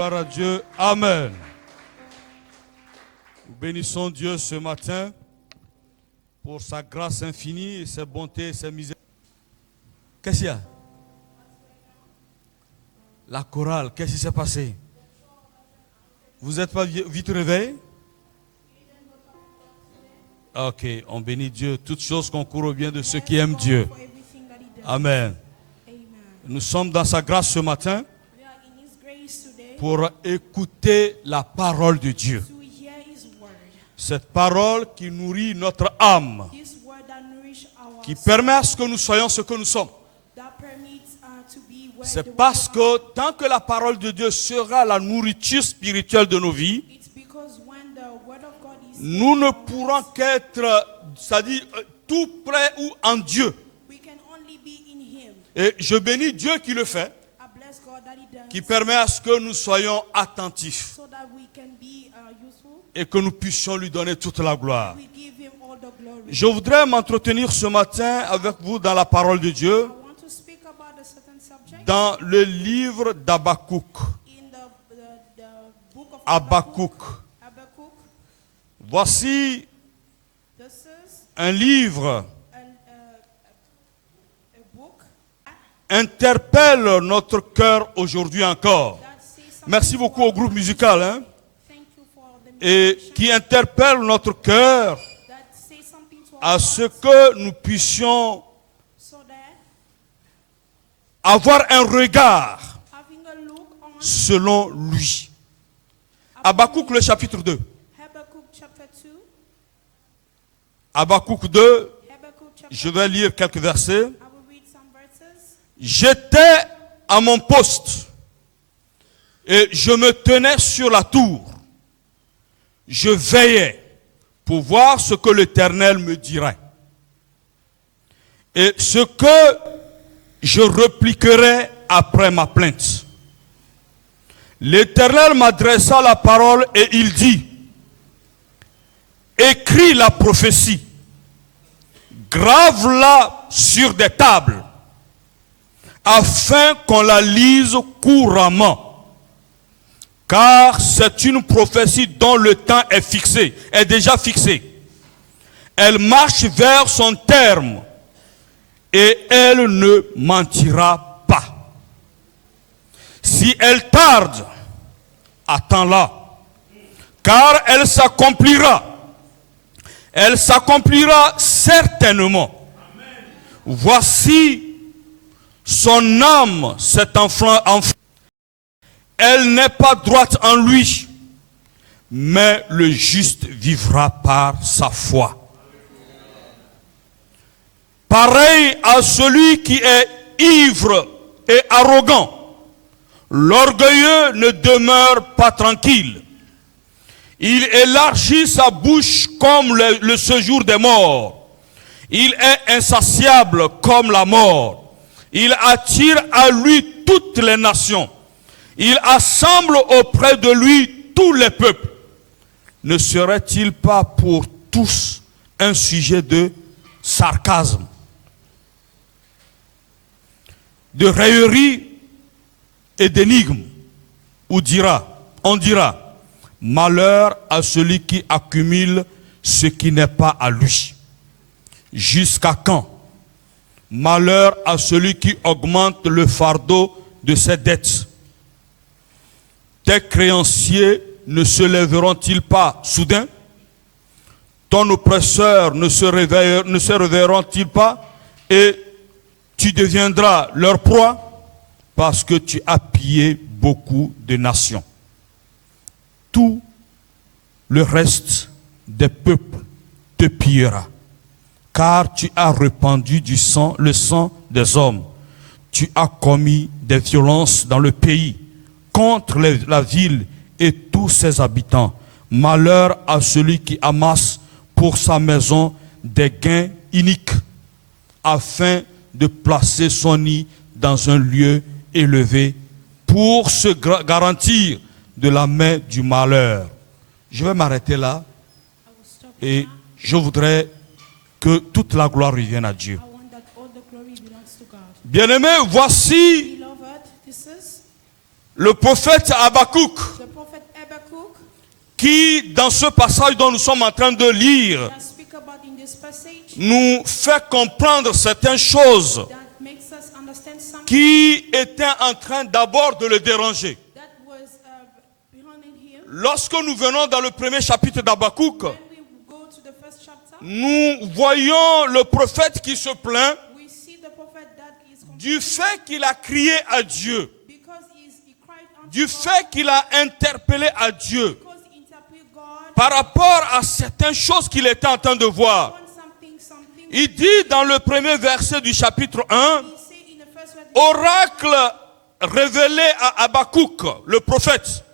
Gloire à Dieu. Amen. Nous bénissons Dieu ce matin pour sa grâce infinie, ses bontés, ses miséricordes. Qu'est-ce qu'il y a? La chorale, qu'est-ce qui s'est passé? Vous n'êtes pas vite réveillés? Ok, on bénit Dieu. Toutes choses concourent au bien de ceux qui aiment Dieu. Amen. Nous sommes dans sa grâce ce matin pour écouter la parole de Dieu. Cette parole qui nourrit notre âme, qui permet à ce que nous soyons ce que nous sommes. C'est parce que tant que la parole de Dieu sera la nourriture spirituelle de nos vies, nous ne pourrons qu'être, c'est-à-dire tout près ou en Dieu. Et je bénis Dieu qui le fait, qui permet à ce que nous soyons attentifs et que nous puissions lui donner toute la gloire. Je voudrais m'entretenir ce matin avec vous dans la parole de Dieu, dans le livre d'Habakkuk. Habakkuk. Voici un livre interpelle notre cœur aujourd'hui encore. Merci beaucoup au groupe musical, et qui interpelle notre cœur à ce que nous puissions avoir un regard selon lui. Habakkuk le chapitre 2. Habakkuk 2, je vais lire quelques versets. J'étais à mon poste et je me tenais sur la tour. Je veillais pour voir ce que l'Éternel me dirait et ce que je répliquerai après ma plainte. L'Éternel m'adressa la parole et il dit: écris la prophétie, grave-la sur des tables, afin qu'on la lise couramment. Car c'est une prophétie dont le temps est fixé, est déjà fixé. Elle marche vers son terme et elle ne mentira pas. Si elle tarde, attends-la, car elle s'accomplira. Elle s'accomplira certainement. Amen. Voici son âme, cet enfant. Elle n'est pas droite en lui, mais le juste vivra par sa foi. Pareil à celui qui est ivre et arrogant, l'orgueilleux ne demeure pas tranquille. Il élargit sa bouche comme le séjour des morts. Il est insatiable comme la mort. Il attire à lui toutes les nations. Il assemble auprès de lui tous les peuples. Ne serait-il pas pour tous un sujet de sarcasme, de raillerie et d'énigme, où on dira, malheur à celui qui accumule ce qui n'est pas à lui. Jusqu'à quand? Malheur à celui qui augmente le fardeau de ses dettes. Tes créanciers ne se lèveront-ils pas soudain? Ton oppresseur ne se réveilleront-ils pas? Et tu deviendras leur proie parce que tu as pillé beaucoup de nations. Tout le reste des peuples te pillera, car tu as répandu le sang des hommes. Tu as commis des violences dans le pays, contre la ville et tous ses habitants. Malheur à celui qui amasse pour sa maison des gains iniques, afin de placer son nid dans un lieu élevé, pour se garantir de la main du malheur. Je vais m'arrêter là et je voudrais que toute la gloire revienne à Dieu. Bien-aimés, voici Le prophète Habakkuk, the prophet Habakkuk, qui dans ce passage dont nous sommes en train de lire, that speak about in this passage, nous fait comprendre certaines choses that makes us understand something qui étaient en train d'abord de le déranger. that was behind him. Lorsque nous venons dans le premier chapitre d'Habakkuk, When we go to the first chapter, nous voyons le prophète qui se plaint we see the prophet that is du fait qu'il a crié à Dieu, because he cried unto du God, fait qu'il a interpellé à Dieu because he interpreted God par rapport à certaines choses qu'il était en train de voir. on something. Il dit dans le premier verset du chapitre 1, He say in the first word, oracle révélé à Habakkuk, le prophète,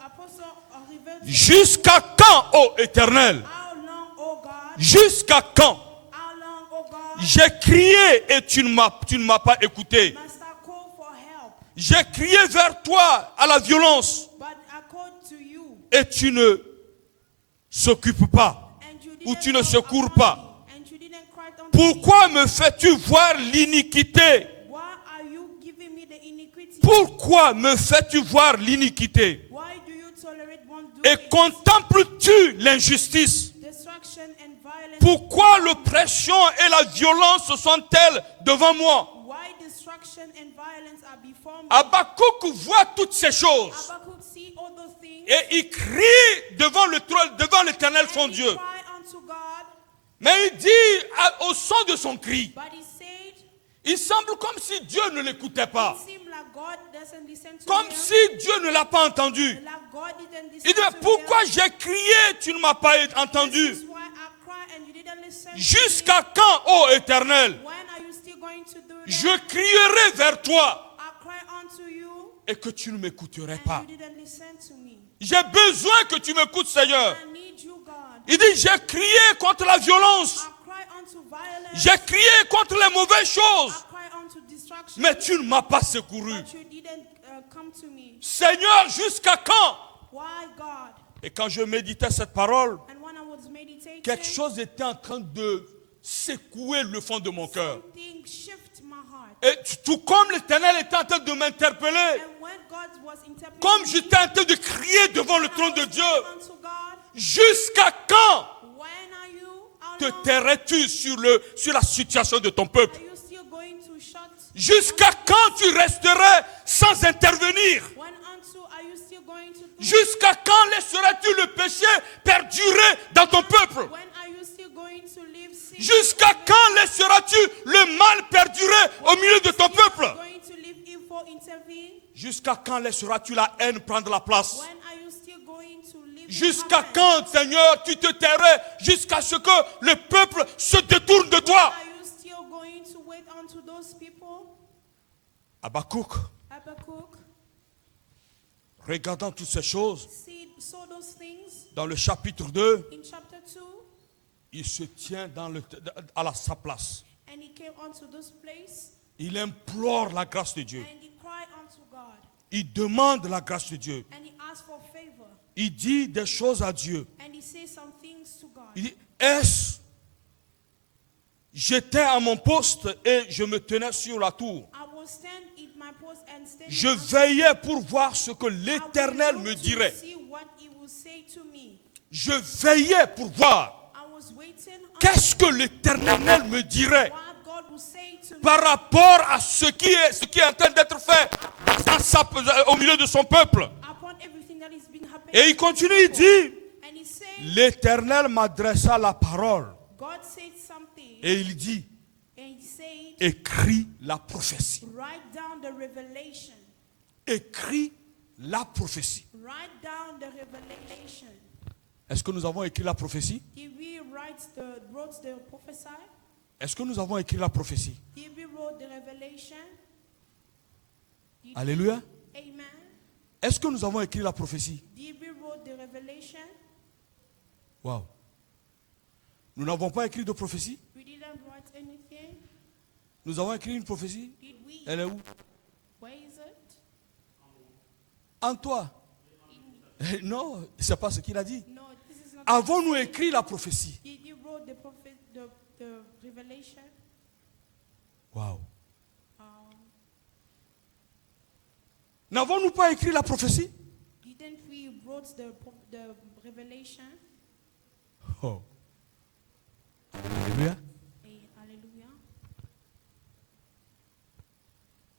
apostle revealed, jusqu'à quand, ô Éternel? how long, O God, Jusqu'à quand? how long, O God, J'ai crié et tu ne m'as pas écouté. must I call for help? J'ai crié vers toi à la violence But I called to you, et tu ne s'occupes pas and you ou didn't tu ne call secours upon pas. me, and you didn't cry unto me. Pourquoi me fais-tu voir l'iniquité? Why are you giving me the iniquity? Pourquoi me fais-tu voir l'iniquité? Why do you tolerate one Et doing contemples-tu l'injustice? destruction and violence? Pourquoi l'oppression et la violence sont-elles devant moi? Why destruction and violence are before me? Habakkuk voit toutes ces choses Habakkuk see all those things et il crie devant le trône, devant l'Éternel son and he Dieu. cry unto God, Mais il dit au son de son cri, but he said, il semble comme si Dieu ne l'écoutait pas, it seemed like God doesn't listen to comme him, si Dieu ne l'a pas entendu. like God didn't listen Il dit, mais to pourquoi him. j'ai crié, tu ne m'as pas This entendu? is why I cry and you didn't listen to Jusqu'à me. quand, ô Éternel? When are you still going to do that? Je crierai vers toi I cry unto you et que tu ne m'écouterais pas. and you didn't listen to me. J'ai besoin que tu m'écoutes, Seigneur. I need you, God. Il dit, j'ai crié contre la violence. I cry unto violence. J'ai crié contre les mauvaises choses. I cry unto destruction. Mais tu ne m'as pas secouru. But you didn't come to me. Seigneur, jusqu'à quand? Why, God? Et quand je méditais cette parole, And when I was meditating, quelque chose était en train de secouer le fond de mon cœur. something shift my heart. Et tout comme l'Éternel était en train de m'interpeller, And when God was interpreting comme me, j'étais en train de crier devant le I trône de was Dieu, crying unto God, jusqu'à quand when are you? How te long tairais-tu sur la situation de ton peuple? are you still going to shut? Jusqu'à quand tu resterais sans intervenir? When unto are you still going to do? Jusqu'à quand laisserais-tu le péché perdurer dans ton peuple? When are you still going to live sin? Jusqu'à quand laisseras-tu le mal perdurer au milieu de ton peuple? Going to live evil intervene? Jusqu'à quand laisseras-tu la haine prendre la place? When are you still going to live? Jusqu'à in quand, Seigneur, tu te tairais jusqu'à ce que le peuple se détourne de toi? Are you still going to wait unto those people? Habakkuk, Habakkuk, regardant toutes ces choses, saw those things dans le chapitre 2, in chapter 2, il se tient à sa place. and he came unto this place, Il implore la grâce de Dieu. and he cried unto God, Il demande la grâce de Dieu. and he asked for favor, Il dit des choses à Dieu. and he said some things to God. Il dit, j'étais à mon poste et je me tenais sur la tour. I will stand in my post and stand. Je veillais pour voir ce que l'Éternel me dirait. See what he will say to me. Je veillais pour voir I was waiting on qu'est-ce que l'Éternel me dirait what God will say to me par rapport à ce qui est en train d'être fait au milieu de son peuple. upon everything that is been happening. Et il continue, il dit, And he said, l'Éternel m'adressa la parole God said something, et il dit, and he said, écris la prophétie. write down the revelation. Écris la prophétie. Write down the revelation. Est-ce que nous avons écrit la prophétie? Did we wrote the prophesy? Est-ce que nous avons écrit la prophétie? Did we wrote the revelation? Alléluia. Amen. Est-ce que nous avons écrit la prophétie? Did we wrote the revelation? Wow. Nous n'avons pas écrit de prophétie? We didn't write anything. Nous avons écrit une prophétie? Did we? Elle est où? Where is it? En toi. Non, c'est pas ce qu'il a dit. No, this is not. Avons-nous écrit la prophétie? Did you wrote the prophet, the revelation? Wow. N'avons-nous pas écrit la prophétie? Didn't we wrote the revelation? Oh. Alléluia. Hallelujah.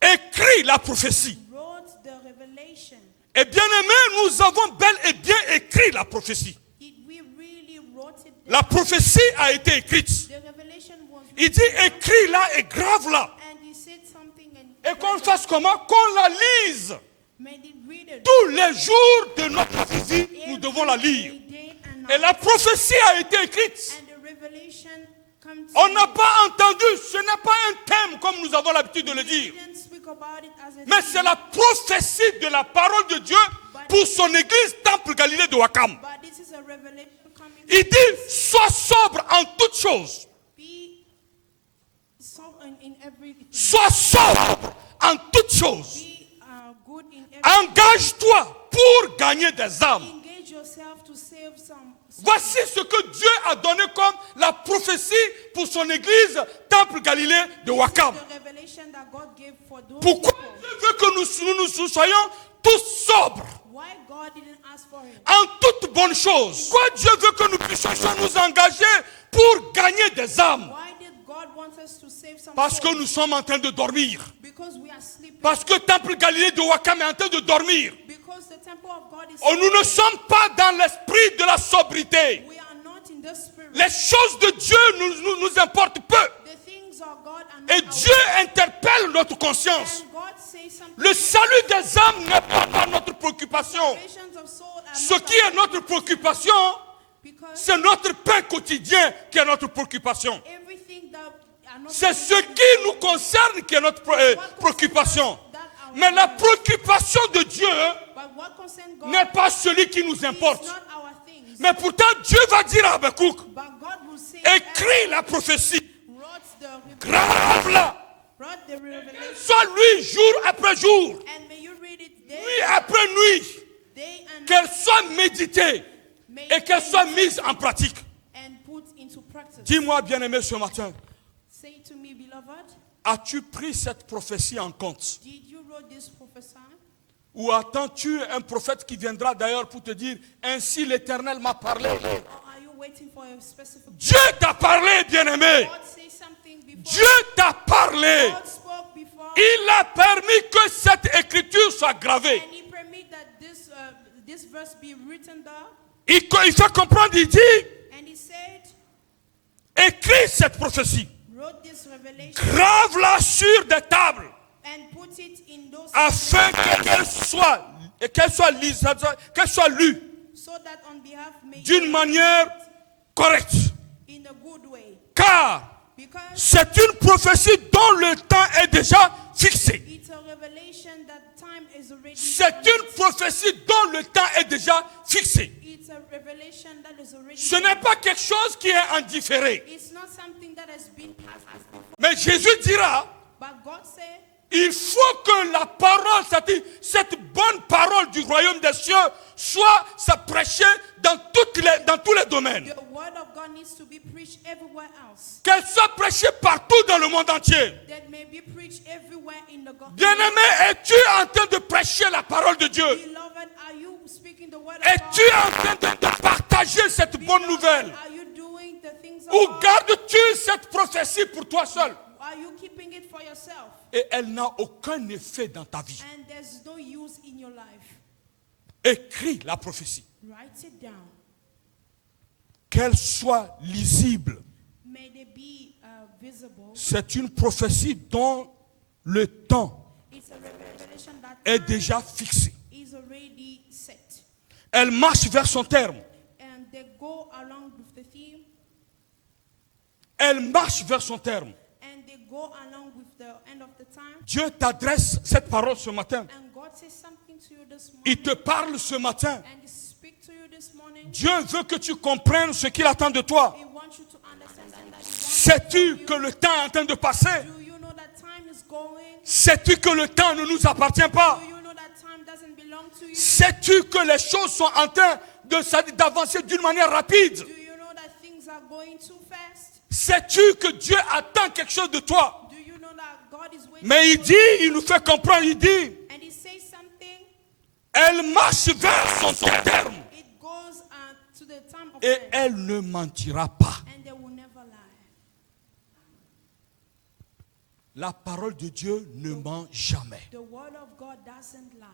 Écrit la prophétie. Wrote the revelation. Et bien aimé, nous avons bel et bien écrit la prophétie. Did we really wrote it down? La prophétie a été écrite. The revelation was Il dit écris là et grave là. and he said something Et qu'on fasse comment? Qu'on la lise. made it read it. Tous les jours de notre vie, nous devons la lire. Every day and Et night. la prophétie a été écrite. And the revelation comes. On n'a pas entendu, ce n'est pas un thème comme nous avons l'habitude de le dire. Didn't speak about it as a Mais c'est la prophétie de la parole de Dieu pour son église Temple Galilée de Wakam. but this is a revelation coming. Il dit, sois sobre en toutes choses. Be so in everything. Sois sobre en toutes choses. Be good in everything. Engage-toi pour gagner des âmes. Engage yourself to save some. Voici ce que Dieu a donné comme la prophétie pour son église Temple Galilée de Wakam. The revelation that God gave for those Pourquoi people. Dieu veut que nous soyons tous sobres Why God didn't ask for it? en toutes bonnes choses? Pourquoi Dieu veut que nous puissions nous engager pour gagner des âmes? Why did God want us to save some Parce que souls? nous sommes en train de dormir. Because we are sleeping. Parce que Temple Galilée de Wakam est en train de dormir. Because the temple of God is Oh, nous ne sommes pas dans l'esprit de la sobriété. we are not in the spirit. Les choses de Dieu nous importent peu. The things of God are not Et our Dieu interpelle notre conscience. and God says something. Le salut des âmes n'est pas notre préoccupation. Salvations of soul are Ce not qui est notre préoccupation, because c'est notre pain quotidien qui est notre préoccupation. everything that are not C'est ce qui nous concerne qui est notre préoccupation. Mais la préoccupation de Dieu but what concerns God n'est pas celui qui nous is importe. not our things. Mais pourtant, Dieu va dire à Habakkuk, But God will say écris la prophétie, wrote grave-la, the revelation soit lui jour après jour, and may you read it day, nuit après nuit, day and night qu'elle soit méditée et qu'elle soit mise en pratique. and put into practice. Dis-moi, bien-aimé, ce matin, Say to me, beloved, as-tu pris cette prophétie en compte? did you wrote this prophecy? Ou attends-tu un prophète qui viendra d'ailleurs pour te dire, ainsi l'Éternel m'a parlé? Or are you waiting for a specific Dieu t'a parlé, bien-aimé. God say something before Dieu t'a parlé. God spoke before Il a permis que cette écriture soit gravée. and he permit that this verse be written down Il fait comprendre, il dit, and he said écris cette prophétie. wrote this revelation Grave-la sur des tables and put it in those afin qu'elle soit lue so that on behalf may d'une manière correcte. in a good way Car because c'est une prophétie dont le temps est déjà fixé. it's a revelation that time is already C'est une prophétie dont le temps est déjà fixé. it's a revelation that is already Ce n'est pas quelque chose qui est en différé. it's not something that has been passed before Mais Jésus dira, but God said il faut que la parole, c'est-à-dire cette bonne parole du royaume des cieux, soit prêchée dans tous les domaines. the word of God needs to be preached everywhere else Qu'elle soit prêchée partout dans le monde entier. that may be preached everywhere in the gospel. Bien-aimé, es-tu en train de prêcher la parole de Dieu? Beloved, are you speaking the word of Es-tu God? en train de partager cette bonne nouvelle? Are you doing the things of Ou God? gardes-tu cette prophétie pour toi seul? Are you keeping it for yourself? Et elle n'a aucun effet dans ta vie. And there's no use in your life. Écris la prophétie. Write it down. Qu'elle soit lisible. May they be visible. C'est une prophétie dont le temps It's a revelation that est time déjà fixé. is already set. Elle marche vers son terme. And they go along with the theme. Elle marche vers son terme. And they go along with the end of the time. Dieu t'adresse cette parole ce matin. And God says something to you this morning. Il te parle ce matin. And he speak to you this morning. Dieu veut que tu comprennes ce qu'il attend de toi. He wants you to understand that. Sais-tu que le temps est en train de passer? Do you know that time is going? Sais-tu que le temps ne nous appartient pas? Do you know that time doesn't belong to you? Sais-tu que les choses sont en train d'avancer d'une manière rapide? Do you know that things are going too fast? Sais-tu que Dieu attend quelque chose de toi? Do you know that God is waiting Mais il for dit, you? il nous fait comprendre, il dit, And he says something. Elle marche vers son terme. It goes to the time of Et end, elle ne mentira pas. and they will never lie. La parole de Dieu ne ment jamais. The word of God doesn't lie.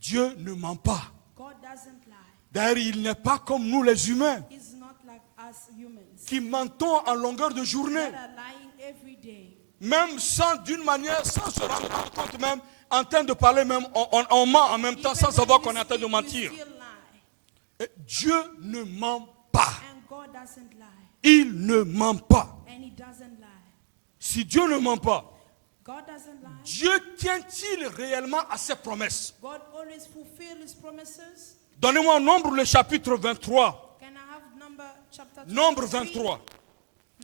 Dieu ne ment pas. God doesn't lie. D'ailleurs, il n'est pas comme nous les humains He's not like us humans qui mentons en longueur de journée. that are lying every day. Même sans, d'une manière, sans se rendre compte même, en train de parler même, on ment en même temps Even sans when savoir you qu'on est en train de speak, mentir. you still lie. Et Dieu ne ment pas. And God doesn't lie. Il ne ment pas. And He doesn't lie. Si Dieu ne ment pas, God doesn't lie. Dieu tient-il réellement à ses promesses? God always fulfills His promises. Donnez-moi Nombre le chapitre 23. Can I have number chapter Nombre 23? 23.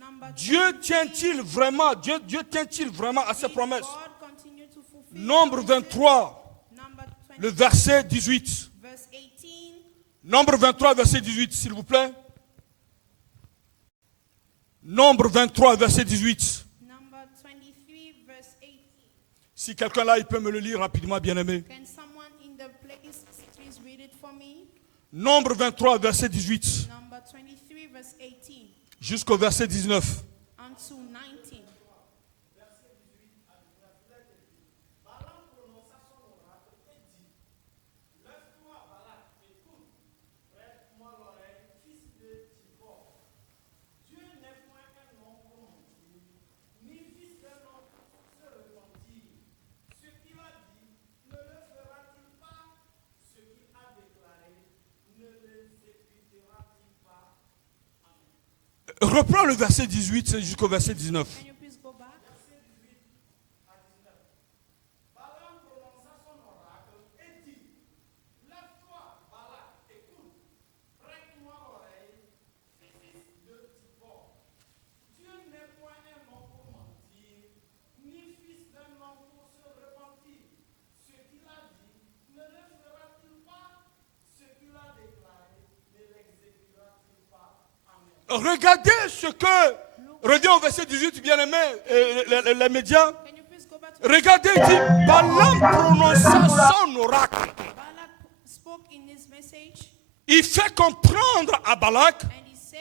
Number Dieu 23. tient-il vraiment, Dieu tient-il vraiment à ses Did promesses? God continue to fulfill Nombre His promises? 23, Number 20, le verset 18. verse 18. Nombre 23, verset 18, s'il vous plaît. Nombre 23, verset 18. Number 23, verse 18. Si quelqu'un là, il peut me le lire rapidement, bien-aimé. Can someone in the place please read it for me? Nombre 23, verset 18, Number 23, verse 18 jusqu'au verset 19. unto 19. Reprends le verset 18 jusqu'au verset 19. Can you please go back? Regardez ce que, reviens au verset 18, bien-aimé, les médias. Can you please go back to Regardez, il dit, Balaam prononça son oracle. Balak spoke in his message Il fait comprendre à Balak, and he said,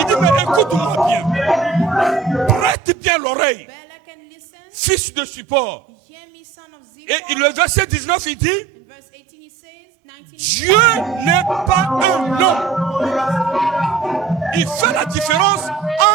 il dit, mais écoute-moi bien, prête bien l'oreille, Balak can listen, fils de support. hear me, son of Et Zippor. le verset 19, il dit, In verse 18 he says, 19 Dieu n'est pas un homme. Il fait la différence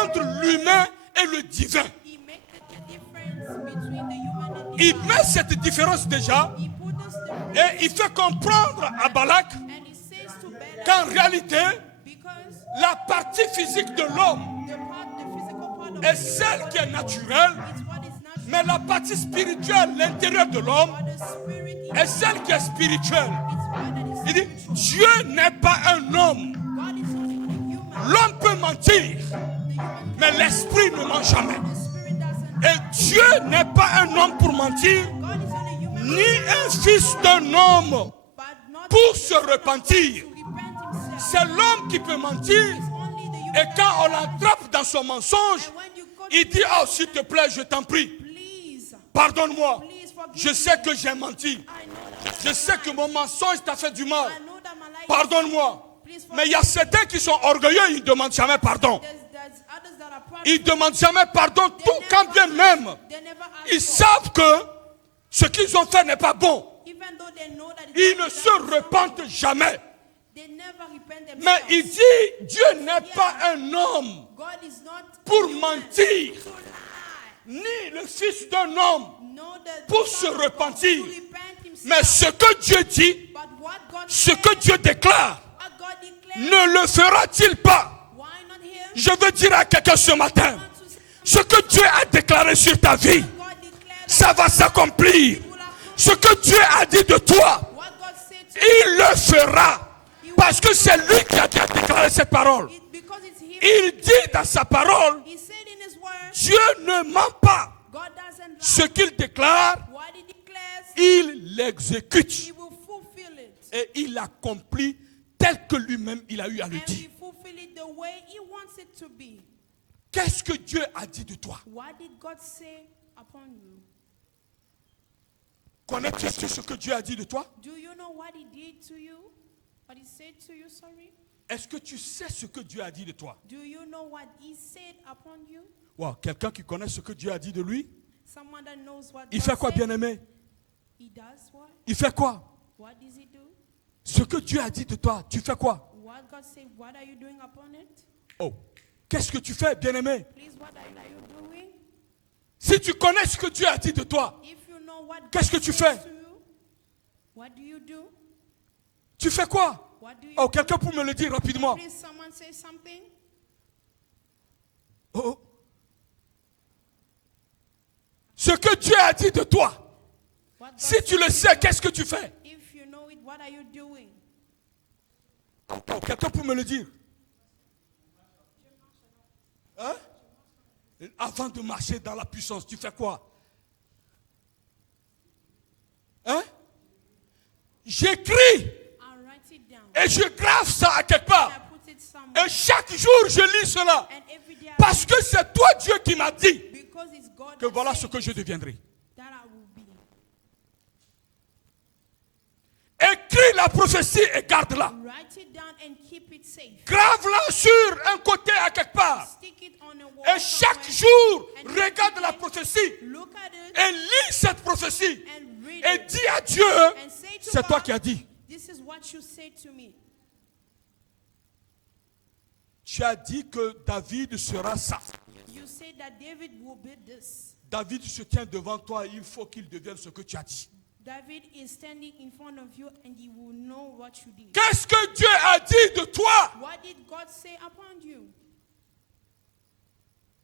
entre l'humain et le divin. he makes the difference between the human and the Il divine. met cette différence déjà He put this difference et il fait comprendre à Balak and he says to Balak, qu'en réalité, because la partie physique de l'homme the physical part of est celle qui est naturelle, is what is natural, mais la partie spirituelle, l'intérieur de l'homme, but the spirit est celle qui est spirituelle. is what that is Il dit, Dieu n'est pas un homme. God is only human. L'homme peut mentir, The human mais l'esprit ne ment jamais. the spirit doesn't. Et Dieu n'est pas un homme pour mentir, God is only human, ni un fils d'un homme but not pour se repentir. to repent himself. C'est l'homme qui peut mentir. It's only the human. Et quand on l'attrape dans son mensonge, And when you go il to dit, oh s'il te plaît, je t'en prie, please, pardonne-moi. please forgive Je me. sais que j'ai menti. I know that Je sais que mon mensonge t'a fait du mal. I know that my life. Pardonne-moi. Please Mais il y a certains qui sont orgueilleux, ils ne demandent jamais pardon. There's others that are proud. Ils ne demandent jamais pardon, tout quand bien même. They never ask Ils for savent que ce qu'ils ont fait n'est pas bon. it. Even though they know that it's Ils not ne done, se repentent jamais. they never repent themselves. Mais il dit, Dieu n'est pas un homme God is not pour human mentir, to lie. ni le fils d'un homme. Know the Pour Son se of God repentir. to repent himself. Mais ce que Dieu dit, But what God ce said, que Dieu déclare, what God declared, ne le fera-t-il pas? why not him? Je veux dire à quelqu'un ce matin, ce que Dieu a déclaré sur ta vie, God declared ça va s'accomplir. Ce que Dieu a dit de toi, what God said to il le fera. Parce que c'est lui qui a déclaré cette parole. it because it's him. Il dit dans sa parole, He said in his word, Dieu ne ment pas. God doesn't lie. Ce qu'il déclare, What he declares, il l'exécute. he will fulfill it. Et il l'accomplit tel que lui-même il a eu à le And dire. he fulfill it the way he wants it to be. Qu'est-ce que Dieu a dit de toi? What did God say upon you? Connais-tu ce que Dieu a dit de toi? Do you know what he did to you? What he said to you, sorry? Est-ce que tu sais ce que Dieu a dit de toi? Do you know what he said upon you? Wow, quelqu'un qui connaît ce que Dieu a dit de lui? Someone that knows what Il God fait quoi, said? bien-aimé? He does what? Il fait quoi? What does he do? Ce que Dieu a dit de toi, tu fais quoi? What God said, what are you doing upon it? Oh, qu'est-ce que tu fais, bien-aimé? Please, what are you doing? Si tu connais ce que Dieu a dit de toi, If you know what Qu'est-ce que God tu says fais? to you, what do you do? tu fais quoi? What do you Oh, do? quelqu'un peut me le dire rapidement. Please, someone say something. Oh. Ce que Dieu a dit de toi, What God si tu said le to sais, you. qu'est-ce que tu fais? If you know it, what are you doing? Oh, quelqu'un peut me le dire. Hein? Avant de marcher dans la puissance, tu fais quoi? Hein? J'écris I write it down. et je grave ça à quelque part. I put it somewhere. Et chaque jour, je lis cela. And every day I Parce que c'est toi, Dieu, qui m'a dit because it's God que that voilà said ce que je deviendrai. that I will be. Écris la prophétie et garde-la. Write it down and keep it safe. Grave-la sur un côté à quelque part. Stick it on a wall. Et chaque somewhere. jour, And regarde every la day, prophétie look at it et lis cette prophétie. and read Et it. dis à Dieu, And say to c'est toi God, qui as dit. this is what you said to me. Tu as dit que David sera ça. You said that David will be this. David se tient devant toi, il faut qu'il devienne ce que tu as dit. David is standing in front of you and he will know what you did. Qu'est-ce que Dieu a dit de toi? What did God say upon you?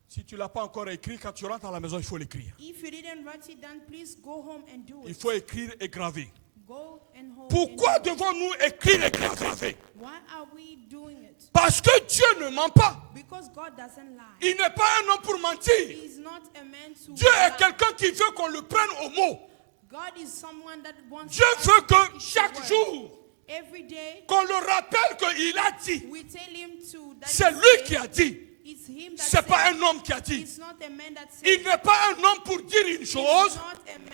Si tu ne l'as pas encore écrit, quand tu rentres à la maison, il faut l'écrire. If you didn't write it down, please go home and do Il it. faut écrire et graver. Go and hold Pourquoi and do it. devons-nous écrire et graver? Why are we doing it? Parce que Dieu ne ment pas. Because God doesn't lie. Il n'est pas un homme pour mentir. He is not a man to Dieu est lie. quelqu'un qui veut qu'on le prenne au mot. God is someone that wants Dieu us veut to que take his chaque word. jour, Every day qu'on le rappelle qu'il a dit. we tell him to that C'est he lui said, qui a dit. it's him that C'est pas said. un homme qui a dit. It's not a man that said. Il n'est pas un homme pour dire une He's chose not a man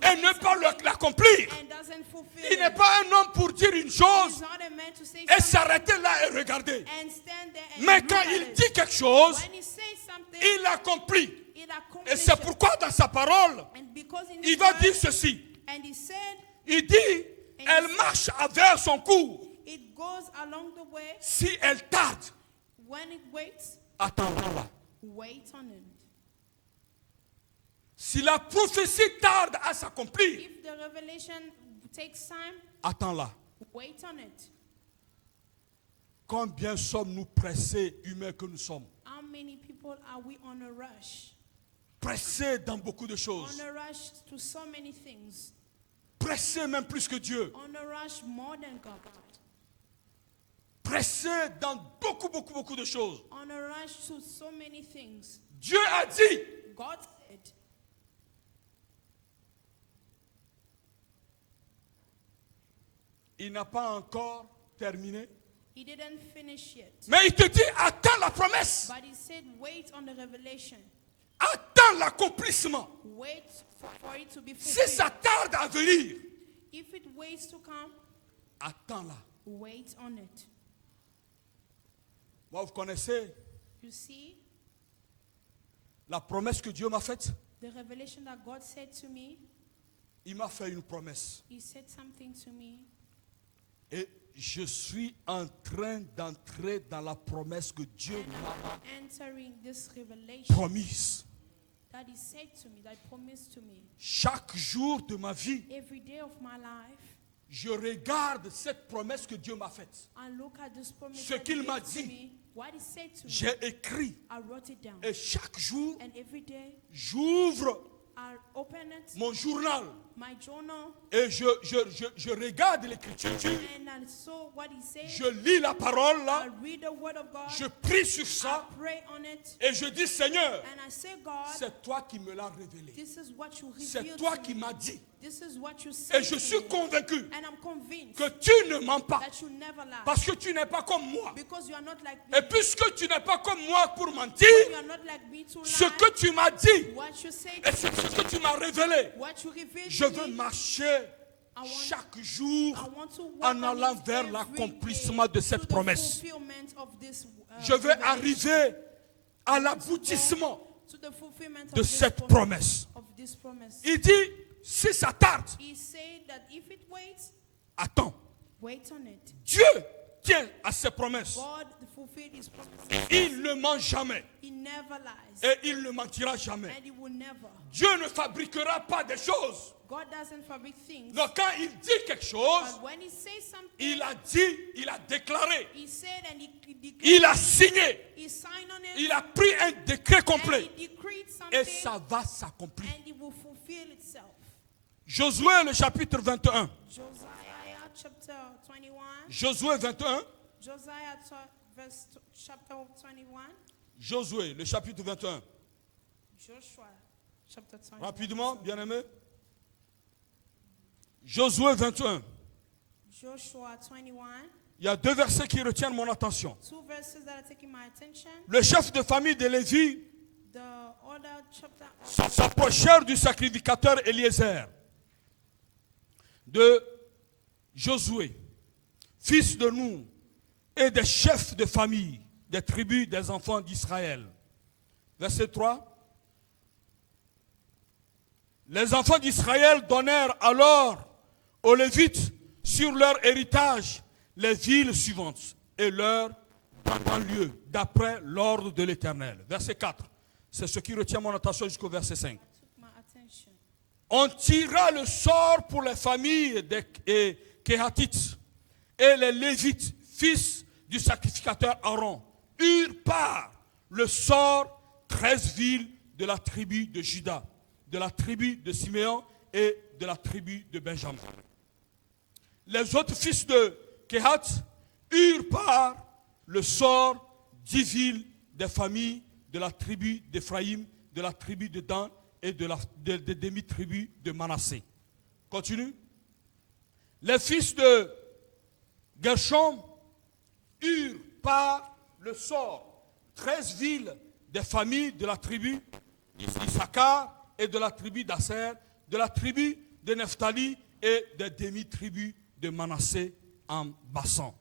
et to ne say pas something l'accomplir. and doesn't fulfill Il n'est it. pas un homme pour dire une He's chose not a man to say et something s'arrêter là et regarder. and stand there and Mais look quand at il it. dit quelque chose, When he says something, il accomplit. it Et accomplishes c'est it. pourquoi dans sa parole, And because in il his va word, dire ceci. and he said, Il dit, elle marche vers son cours. it goes along the way. Si elle tarde, When it waits, attends-la. wait on it. Si la prophétie tarde à s'accomplir, If the revelation takes time, attends-la. wait on it. Combien sommes-nous pressés, humains que nous sommes? How many people are we on a rush? Pressés dans beaucoup de choses. On a rush to so many things. Pressés même plus que Dieu. On a rush more than God. Pressés dans beaucoup de choses. On a rush to so many things. Dieu a dit, God said, il n'a pas encore terminé. he didn't finish yet. Mais il te dit, attends la promesse. But he said, wait on the revelation. Attends l'accomplissement. Wait for it to be Si fulfilled. ça tarde à venir, If it waits to come, attends-la. wait on it. Moi, vous connaissez You see, la promesse que Dieu m'a faite? the revelation that God said to me, Il m'a fait une promesse. he said something to me. Et je suis en train d'entrer dans la promesse que Dieu And m'a I'm entering this revelation promise. that he said to me, that promised to me. Chaque jour de ma vie, Every day of my life, je regarde cette promesse que Dieu m'a faite. I look at this promise Ce that qu'il he m'a gave to dit. me, what he said to me. J'ai écrit. I wrote it down. Et chaque jour, And every day, j'ouvre I open it, mon journal. my journal, Et je regarde l'écriture. and I saw what he said. Je lis la parole là. I read the word of God. Je prie sur I ça. pray on it. Et je dis, Seigneur, And I say, God, c'est toi qui me l'as révélé. this is what you C'est revealed toi to qui me. m'as dit. This is what you Et said je to suis me. convaincu And I'm convinced que tu ne mens pas. that you never lie. Parce que tu n'es pas comme moi. Because you are not like Et me. puisque tu n'es pas comme moi pour mentir, You are not like me to ce lie. que tu m'as dit What you say et to ce me, que tu m'as révélé, what you revealed je Je veux marcher chaque jour I want to walk en on allant it vers every l'accomplissement de day cette to the promesse. fulfillment of this, Je veux revelation. arriver à l'aboutissement To the fulfillment de of this cette promesse. Of this promise. Il dit, si ça tarde, He said that if it waits, attends. wait on it. Dieu tient à ses promesses. God fulfilled his promises. Il ne ment jamais He never lies. et il ne mentira jamais. And he will never. Dieu ne fabriquera pas des choses. God doesn't fabric things. Donc quand il dit quelque chose, But when he says something, il a dit, il a déclaré, he said and he declared. il a signé, He signed on it. il a pris un décret And complet he decreed et something. ça va s'accomplir. And it will fulfill itself. Josué le chapitre 21. Josiah chapter 21. Josué 21. Josiah chapter 21. Josué le chapitre 21. Joshua chapter 21. Rapidement, bien-aimé. Josué 21. Joshua 21. Il y a deux versets qui retiennent mon attention. Two verses that are taking my attention. Le chef de famille de Lévi The other chapter. s'approchèrent du sacrificateur Eliezer, de Josué, fils de Nun, et des chefs de famille des tribus des enfants d'Israël. Verset 3. Les enfants d'Israël donnèrent alors aux Lévites sur leur héritage les villes suivantes et leurs lieux d'après l'ordre de l'Éternel. Verset 4. C'est ce qui retient mon attention jusqu'au verset 5. On tira le sort pour les familles des Kéhatites et les Lévites, fils du sacrificateur Aaron, eurent par le sort 13 villes de la tribu de Juda, de la tribu de Siméon et de la tribu de Benjamin. Les autres fils de Kéhat eurent par le sort 10 villes des familles de la tribu d'Éphraïm, de la tribu de Dan et de demi-tribus de Manassé. Continue. Les fils de Gershom eurent par le sort 13 villes des familles de la tribu d'Issachar et de la tribu d'Asser, de la tribu de Nephtali et des demi-tribus de Manassé en Bassan.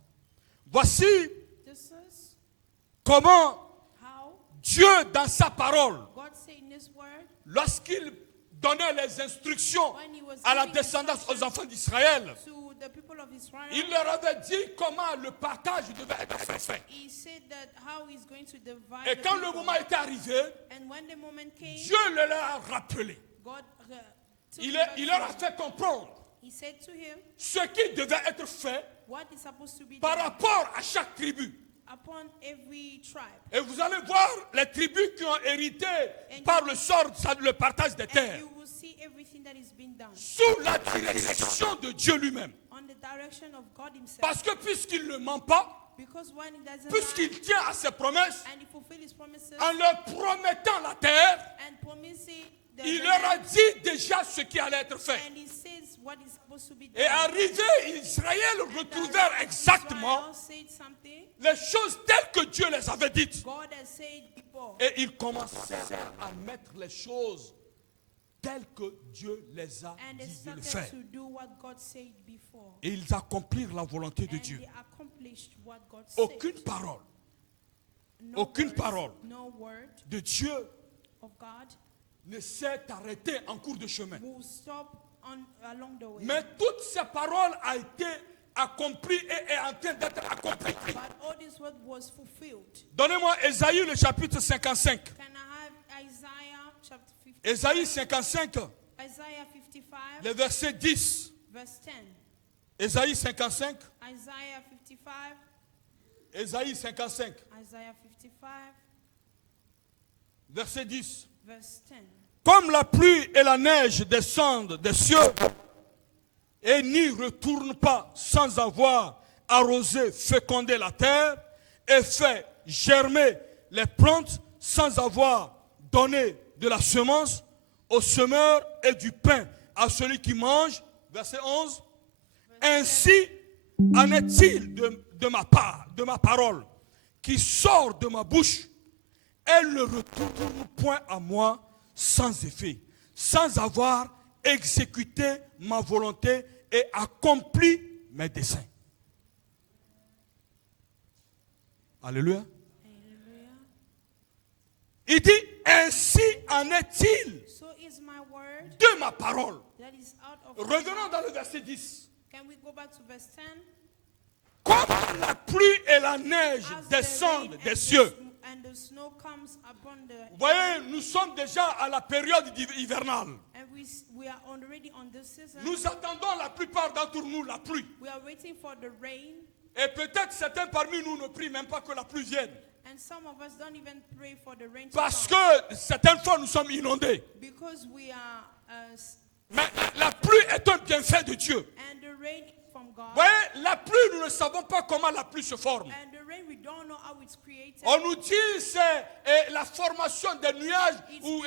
Voici comment Dieu, dans sa parole, lorsqu'il donnait les instructions à la descendance aux enfants d'Israël, il leur avait dit comment le partage devait être fait. Et quand le moment était arrivé, Dieu le leur a rappelé. Il leur a fait comprendre ce qui devait être fait par rapport à chaque tribu. Et vous allez voir les tribus qui ont hérité par le sort, le partage des terres, sous la direction de Dieu lui-même. Parce que puisqu'il ne ment pas, puisqu'il tient à ses promesses, en leur promettant la terre, il leur a dit déjà ce qui allait être fait. Et arrivé, Israël retrouvèrent exactement les choses telles que Dieu les avait dites. Et ils commencèrent à mettre les choses telles que Dieu les a dit de le faire. Et ils accomplirent la volonté de Dieu. Aucune parole de Dieu ne s'est arrêtée en cours de chemin. Mais toutes ces paroles ont été accomplies et est en train d'être accomplies. Donnez-moi Ésaïe le chapitre 55. Ésaïe 55, le verset 10. Ésaïe 55. Ésaïe 55. Verset 10. Comme la pluie et la neige descendent des cieux et n'y retournent pas sans avoir arrosé, fécondé la terre et fait germer les plantes sans avoir donné de la semence au semeur et du pain à celui qui mange. Verset 11. Ainsi en est-il de ma part, de ma parole qui sort de ma bouche. Elle ne retourne point à moi sans effet, sans avoir exécuté ma volonté et accompli mes desseins. Alléluia. Hallelujah. Il dit, ainsi en est-il So is my word de ma parole. that is out of my Revenons mouth. dans le verset 10. Can we go back to verse 10? Comme la pluie et la neige As the descendent rain des and cieux. and the snow comes upon the Vous voyez, nous sommes déjà à la période hivernale. and we are already on this season. Nous attendons la plupart d'entre nous la pluie. We are waiting for the rain, Et peut-être certains parmi nous ne prient même pas que la pluie vienne. and some of us don't even pray for the rain to Parce come que certaines fois nous sommes inondés. because we are Mais la pluie est un bienfait de Dieu. and the rain from God. Vous voyez, la pluie, nous ne savons pas comment la pluie se forme. And the rain, we don't know how it's created. On nous dit c'est la formation des nuages ou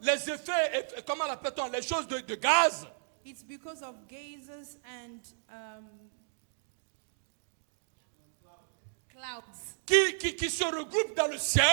les effets, comment l'appelle-t-on, les choses de gaz. It's because of gazes and clouds Qui se regroupent dans le ciel.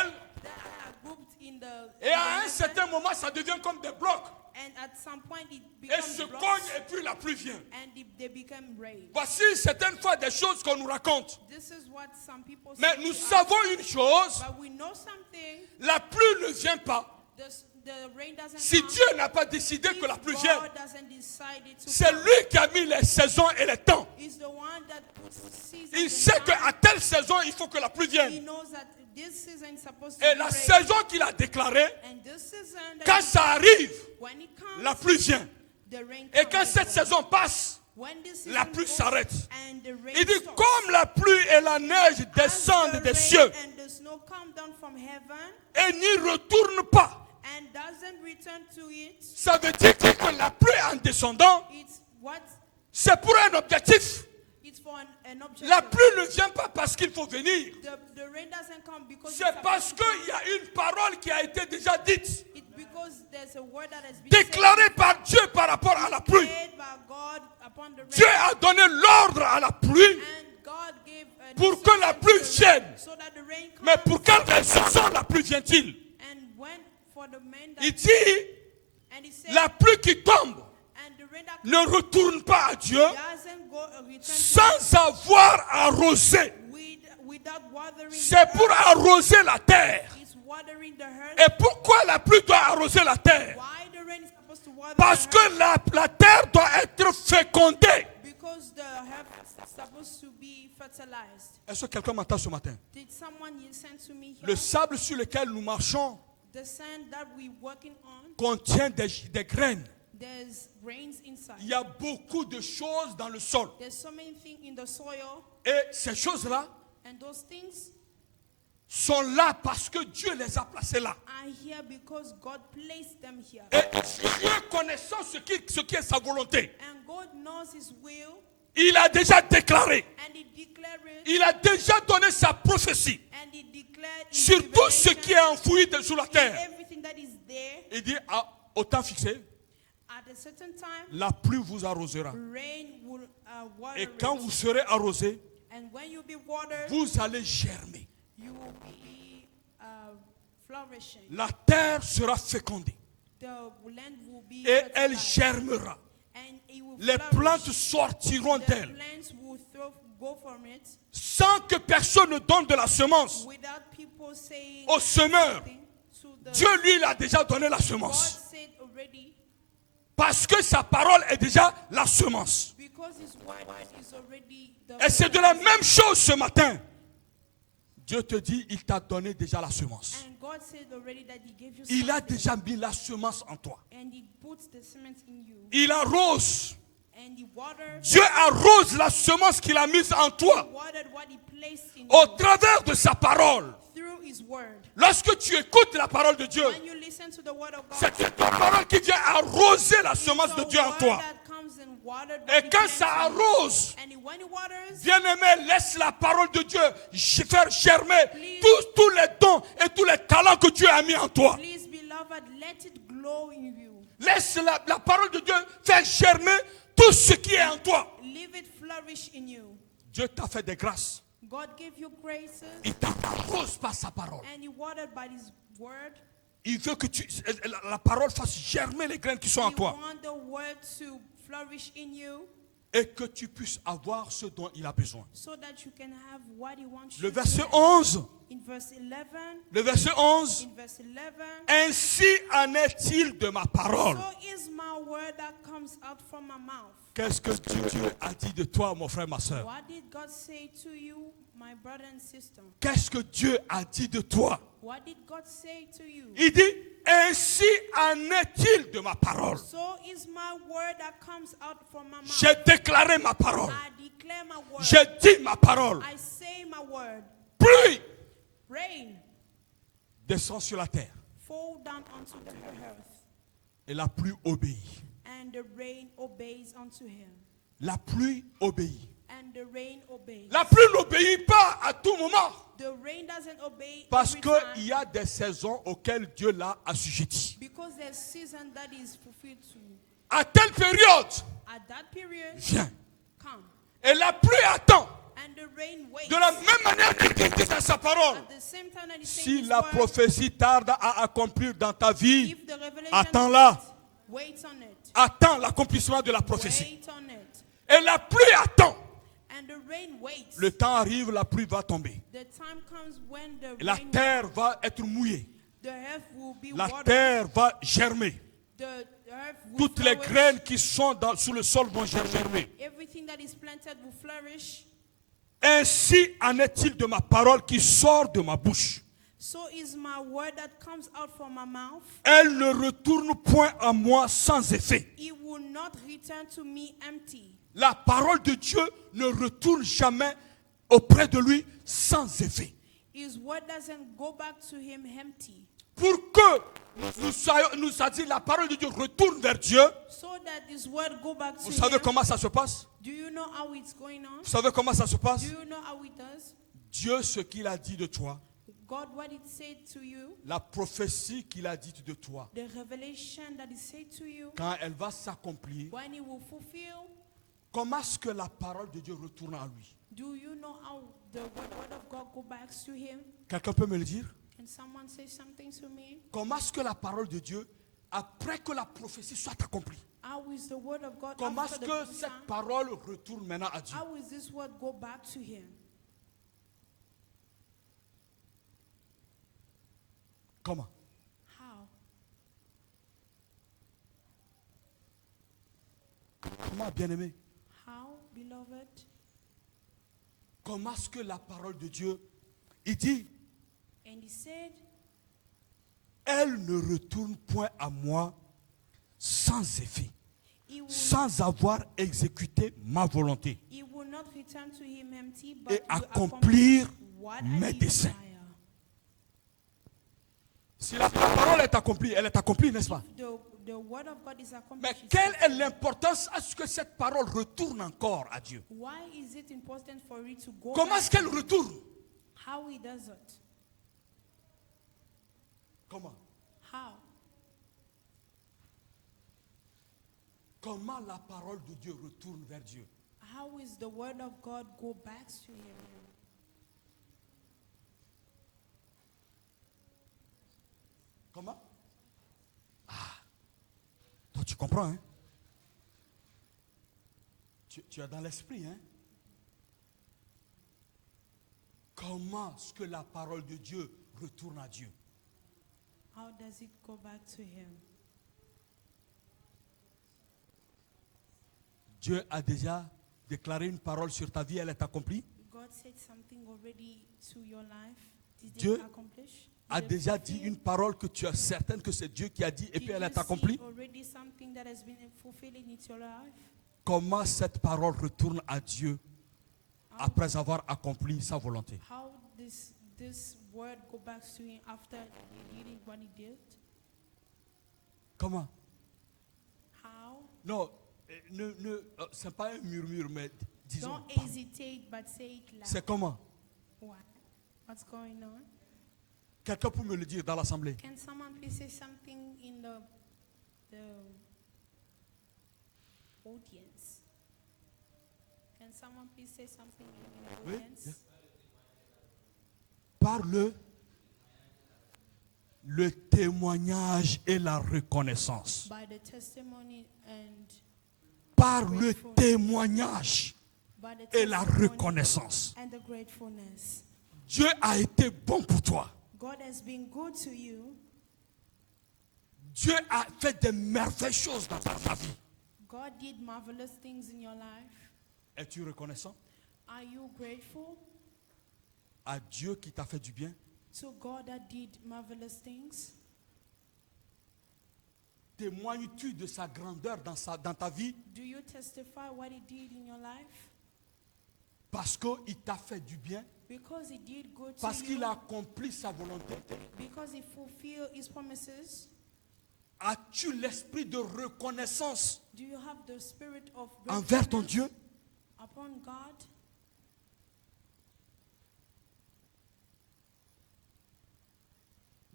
that are grouped in the Et à un heaven. certain moment, ça devient comme des blocs. And at some point it Et becomes se blocks cognent et puis la pluie vient. and they become rain. Voici certaines fois des choses qu'on nous raconte. This is what some people say. Mais nous to us. savons une chose, But we know something. la pluie ne vient pas The rain doesn't si come. Dieu n'a pas décidé If que la pluie God vienne. doesn't decide it to C'est come. lui qui a mis les saisons et les temps. He's the one that puts seasons Il and sait time. qu'à telle saison, il faut que la pluie He vienne. knows that this season is supposed to Et be la rain. saison qu'il a déclarée, And this season that quand ça arrive, when it comes, la pluie vient. the rain Et comes quand as cette well. saison passe, When this la season pluie goes s'arrête. and the rain Il dit, stops, comme la pluie et la neige as descendent the des rain cieux and the snow come down from heaven et n'y retournent pas. and doesn't return to it, Ça veut dire que la pluie en descendant, it's what c'est pour un objectif. it's for an objective. La pluie ne vient pas parce qu'il faut venir. The rain doesn't come because C'est parce qu'il y a une parole qui a été déjà dite, it's because there's a word that has been déclarée par Dieu par rapport à la pluie. said by God upon the rain. Dieu a donné l'ordre à la pluie, And God gave a pour que la instruction pluie to the vienne. rain so that the rain comes. mais pour quelle raison la pluie vient-il? And when for the man that Il dit, and he said la pluie qui tombe and the rain that ne retourne pas à Dieu doesn't go return sans avoir arrosé. without watering C'est the pour earth. arroser la terre. It's watering the earth. Et pourquoi la pluie doit arroser la terre? Why the rain is supposed to water Parce the que earth? la terre doit être fécondée. Because the earth is supposed to be fertilized. Est-ce que quelqu'un m'entend ce matin? Did someone listen to me here? Le sable sur lequel nous marchons The sand that we're working on, contient des graines. there's grains inside. Il y a beaucoup de choses dans le sol. There's so many things in the soil, Et ces choses-là and those things sont là parce que Dieu les a placées là. are here because God placed them here. Et Dieu connaissant ce qui est sa volonté, And God knows His will, il a déjà déclaré, and He declared it, il a déjà donné sa prophétie and He declared in sur tout ce qui est Revelation, enfoui sous la terre. everything that is there. Il dit, au temps fixé, At a certain time, la pluie vous arrosera. rain will water Et quand it. vous serez arrosés, And when you be watered, vous allez germer. you will be flourishing. La terre sera fécondée The land will be et elle fertilized, germera. and it will Les flourish. plantes sortiront The d'elle plants will go from it sans que personne ne donne de la semence without people saying au semeur. something to the Dieu, lui, il a déjà donné la God semence. said already, Parce que sa parole est déjà la semence. because His word is already the Et c'est de la même chose ce matin. Dieu te dit, il t'a donné déjà la semence. And God said already that He gave you Il a something, déjà mis la semence en toi. and He puts the cement in you, Il arrose. and He watered, Dieu arrose la semence qu'il a mise en toi watered what He placed in au you travers de sa parole. through His word. Lorsque tu écoutes la parole de Dieu, When you listen to the word of God, c'est ta parole qui vient arroser la it's semence de the Dieu en word toi. that comes and watered what Et He quand plants ça in you. arrose, And when He waters, bien-aimé, laisse la parole de Dieu faire germer tous les dons et tous les talents que Dieu a mis en toi. please, beloved, let it glow in you. Laisse la parole de Dieu faire germer tout ce qui est en toi. Leave it flourish in you. Dieu t'a fait des grâces. God gave you graces, Il t'arrose par sa parole. and He watered by His word. il veut que la parole fasse germer les graines qui sont en He toi. wants the word to flourish in you Et que tu puisses avoir ce dont il a besoin. so that you can have what he wants Le you to verset have. 11. In verse 11, Le verset 11. in verse 11, Ainsi en est-il de ma parole. so is my word that comes out from my mouth. Qu'est-ce que Dieu a dit de toi, mon frère, ma soeur? What did God say to you, my brother and sister? Qu'est-ce que Dieu a dit de toi? What did God say to you? Il dit, ainsi en est-il de ma parole. So is my word that comes out from my mouth. J'ai déclaré ma parole. I declare my word. J'ai dit ma parole. I say my word. Pluie Rain, descend sur la terre. fall down onto the earth. Et la pluie obéit. And the rain obeys unto him. La pluie obéit. And the rain obeys. La pluie n'obéit pas à tout moment. The rain doesn't obey Parce every time qu'il y a des saisons auxquelles Dieu l'a assujetti. because there's season that is fulfilled to you. À telle période, At that period, viens. come. Et la pluie attend. And the rain waits. De la même manière qu'il dit dans sa parole. At the same time that he's Si saying his la word, prophétie tarde à accomplir dans ta vie, if the revelation attends-la. wait on it. Attends l'accomplissement de la prophétie. Wait on it. Et la pluie attend. And the rain waits. Le temps arrive, la pluie va tomber. The time comes when the Et la rain terre va être mouillée. the earth will be La watered. terre va germer. The earth will Toutes les flourish. graines qui sont sous le sol vont germer. Everything that is planted will flourish. Ainsi en est-il de ma parole qui sort de ma bouche. So is my word that comes out from my mouth. Elle ne retourne point à moi sans effet. It will not return to me empty. La parole de Dieu ne retourne jamais auprès de lui sans effet. His word doesn't go back to him empty. Pour que nous a dit la parole de Dieu retourne vers Dieu. So that his word go back to Vous savez him. comment ça se passe? Do you know how it's going on? Vous savez comment ça se passe? Do you know how it does? Dieu, ce qu'il a dit de toi, God, what it said to you, la prophétie qu'il a dite de toi, the revelation that he said to you, quand elle va s'accomplir, when it will fulfill, comment est-ce que la parole de Dieu retourne à lui? do you know how the word of God go back to him? Quelqu'un peut me le dire? Can someone say something to me? Comment est-ce que la parole de Dieu, après que la prophétie soit accomplie, How is the word of God comment est-ce after the que good cette time? parole retourne maintenant à Dieu? How is this word go back to him? Comment? How? Comment, bien-aimé? How, beloved? Comment est-ce que la parole de Dieu, il dit, And he said, elle ne retourne point à moi sans effet, he will, sans avoir exécuté ma volonté he will not return to him empty, but et will accomplir accomplish what mes I desseins. desire. Si la parole est accomplie, elle est accomplie, n'est-ce pas? The word of God is Mais accomplished. quelle est l'importance à ce que cette parole retourne encore à Dieu? Why is it important for it to go Comment back? est-ce qu'elle retourne? How he does it? Comment? How? Comment la parole de Dieu retourne vers Dieu? How is the word of God go back to him? Comment? Ah, toi tu comprends, hein? Tu es dans l'esprit, hein? Comment est-ce que la parole de Dieu retourne à Dieu? How does it go back to him? Dieu a déjà déclaré une parole sur ta vie, elle est accomplie. God said something already to your life. Did Dieu it accomplish? A Did it déjà dit fulfill? une parole que tu es certaine que c'est Dieu qui a dit et puis Did elle you est see accomplie. already something that has been fulfilled in your life? Comment cette parole retourne à Dieu après avoir accompli sa volonté? How this word go back to him after he did what he did? Comment? How? Non, c'est pas un murmure, mais disons. Don't hesitate, but say it loud. C'est comment? What? What's going on? Quelqu'un peut me le dire dans l'assemblée. Can someone please say something in the audience? Can someone please say something in the Oui, audience? Parle le témoignage et la reconnaissance. by the testimony and Par le témoignage by the et la testimony reconnaissance. and the gratefulness. Dieu a été bon pour toi. God has been good to you. Dieu a fait de merveilleuses choses dans ta vie. God did marvelous things in your life. Es-tu reconnaissant Are you grateful à Dieu qui t'a fait du bien? to God that did marvelous things? Témoignes-tu de sa grandeur dans ta vie Do you testify what He did in your life? parce qu'il t'a fait du bien? Because He did good to Parce qu'il you? a accompli sa volonté? Because He fulfilled His promises? As-tu l'esprit de reconnaissance Do you have the spirit of envers ton gratefulness Dieu? upon God?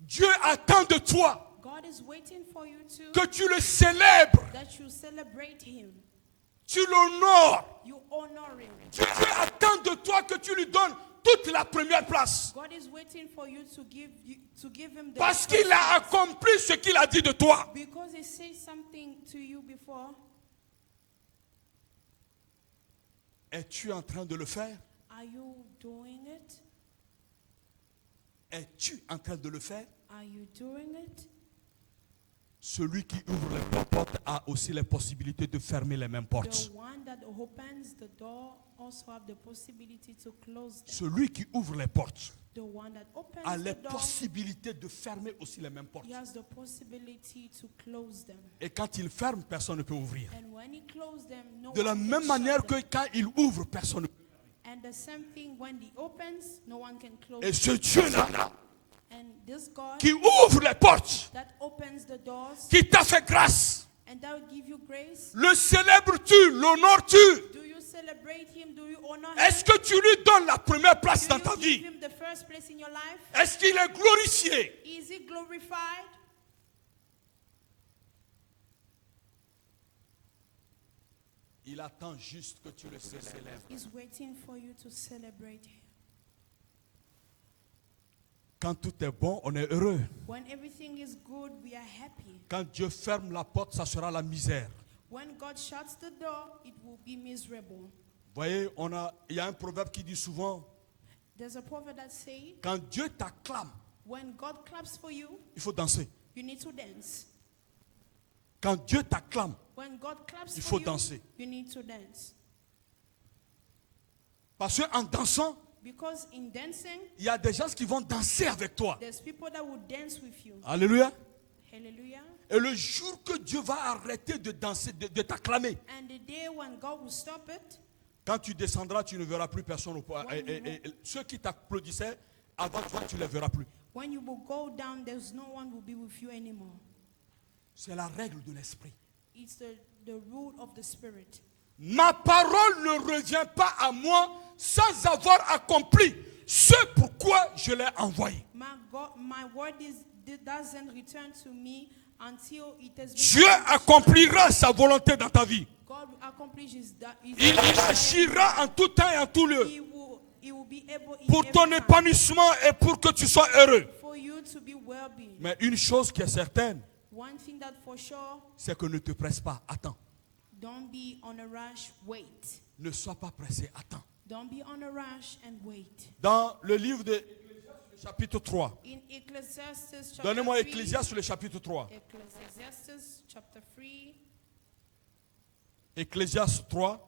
Dieu attend de toi God is waiting for you que tu le célèbres, that you celebrate Him. tu l'honores. You honor Him. Dieu attend de toi que tu lui donnes toute la première place. God is waiting for you to give Him the Parce first qu'il a place. accompli ce qu'il a dit de toi. Because He said something to you before. Es-tu en train de le faire? Are you doing it? Es-tu en train de le faire? Are you doing it? Celui qui ouvre les portes a aussi les possibilités de fermer les mêmes The portes. one that opens the door also have the possibility to close them. Celui qui ouvre les portes The one that opens a les the door, possibilités de fermer aussi les mêmes portes. he has the possibility to close them. Et quand il ferme, personne ne peut ouvrir. And when He closes them, no De la one can même shut manière que them. quand il ouvre, personne ne peut. And the same thing when He opens, no one can close Et them. ce Dieu-là And this God qui ouvre les portes, that opens the doors qui t'a fait grâce, and that will give you grace, le célèbres-tu, l'honores-tu? do you celebrate Him? Do you honor Him? Est-ce que tu lui donnes la première place Do dans ta you give vie? Him the first place in your life? Est-ce qu'il est glorifié? Is He glorified? Il attend juste que tu le célèbres. He's waiting for you to celebrate Him. Quand tout est bon, on est heureux. When everything is good, we are happy. Quand Dieu ferme la porte, ça sera la misère. When God shuts the door, it will be miserable. Voyez, il y a un proverbe qui dit souvent, There's a proverb that says, quand Dieu t'acclame, when God claps for you, il faut danser. you need to dance. Quand Dieu t'acclame, When God claps il for faut you, danser. you need to dance. Parce qu'en dansant, Because in dancing, il y a des gens qui vont danser avec toi. there's people that will dance with you. Alléluia. Hallelujah. Et le jour que Dieu va arrêter de danser, de t'acclamer, And the day when God will stop it, quand tu descendras, tu ne verras plus personne. Et ceux qui t'applaudissaient, avant toi, tu ne les verras plus. when you will go down, there's no one will be with you anymore. C'est la règle de l'esprit. It's the rule of the Spirit. Ma parole ne revient pas à moi sans avoir accompli ce pourquoi je l'ai envoyé. My word doesn't return to me until it has been Dieu accomplished. accomplira sa volonté dans ta vie. God will accomplish his Il agira en tout temps et en tout lieu He will be able in pour every ton time épanouissement et pour que tu sois heureux. for you to be well-being. Mais une chose qui est certaine, One thing that for sure, c'est que ne te presse pas. Attends. don't be on a rush, wait. Ne sois pas pressé. Attends. Don't be on a rush and wait. Dans le livre de Ecclésiaste, chapitre 3. In Ecclesiastes chapter Donnez-moi 3. Ecclésiaste, le chapitre 3. Ecclesiastes chapter 3. Ecclésiaste 3.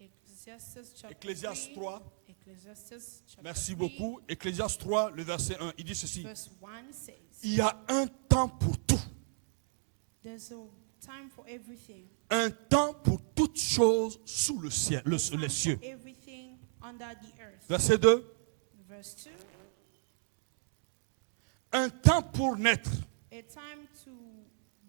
Ecclesiastes chapter Ecclésiaste 3. Ecclesiastes chapter Merci 3, beaucoup. Ecclésiaste 3, le verset 1. Il dit ceci. verse 1 says, Il y a un temps pour tout. there's a time for everything. Un temps pour toutes choses sous le ciel, A time les cieux. for everything under the earth. Verset 2. Verse 2, Un temps pour naître. a time to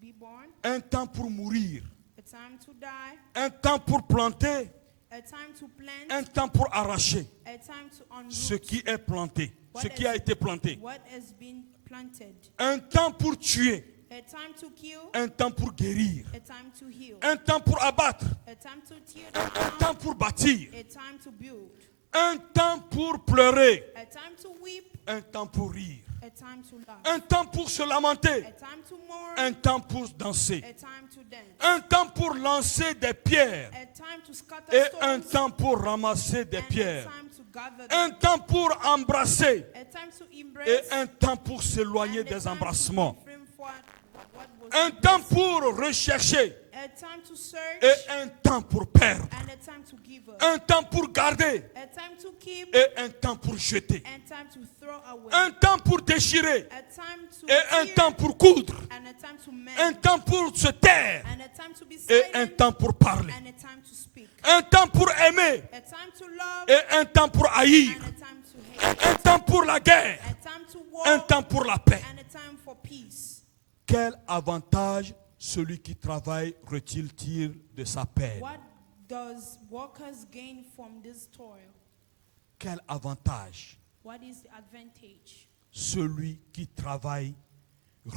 be born, Un temps pour mourir. a time to die, Un temps pour planter. a time to plant, Un temps pour arracher a time to ce unroot qui est planté. Ce qui a été planté. what has been planted, Un temps pour tuer. a time to kill, Un temps pour guérir. a time to heal, Un temps pour abattre. a time to tear Un down, temps pour bâtir. a time to build, Un temps pour pleurer. a time to weep, Un temps pour rire. a time to laugh, un temps pour se lamenter, a time to mourn, un temps pour danser, a time to dance, un temps pour lancer des pierres a time to scatter et un stones, temps pour ramasser des and a pierres, time to gather un them, temps pour embrasser a time to et embrace, un temps pour s'éloigner and a des time to embrassements, refrain from what was un temps embraced, pour rechercher a time to search, et un temps pour perdre, and a time to give up, un temps pour garder a time to keep, et un temps pour jeter, and time to throw away, un temps pour déchirer a time to et un tear, temps pour coudre, and a time to mend, un temps pour se taire and a time to be et un silent, temps pour parler, and a time to speak, un temps pour aimer a time to love, et un temps pour haïr, and a time to hate, un temps pour la guerre, a time to un war, temps pour la paix. and a time for peace. Quel avantage celui qui travaille retire-t-il de sa peine? What does workers gain from this toil? Quel avantage What is the advantage? celui qui travaille